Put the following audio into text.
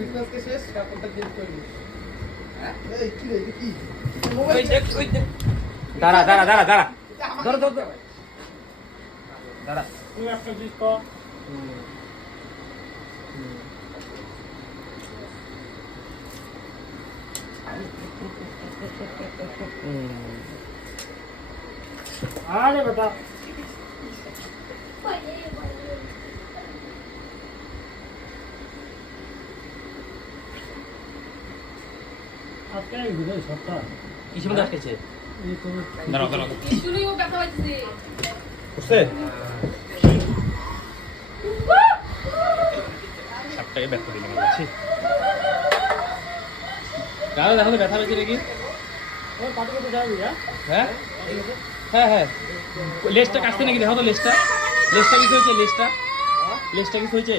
Business কে শেষ কাপড়টা change করে দিই। এই কি রে এটা কি? ওই দেখ দাঁড়া দাঁড়া দাঁড়া দাঁড়া ধর ধর ধর। দাঁড়া তুই একটা জিনিস কর। আরে বেটা আজকে ঘুরে সপ্তাহ কিসের মধ্যে আটকেছে? এই তুমি দাঁড়াও দাঁড়াও শুনেও ব্যথা পাইছে। করছে সাপটাকে ব্যথা দিলাম বুঝছি। দাঁড়াও দেখো তো ব্যথা পেয়েছে নাকি? ওই পাটি করতে যাবি হ্যাঁ হ্যাঁ হ্যাঁ লেজটা কাটছে নাকি দেখো তো লেজটা লেজটা কি হয়েছে লেজটা লেজটা কি হয়েছে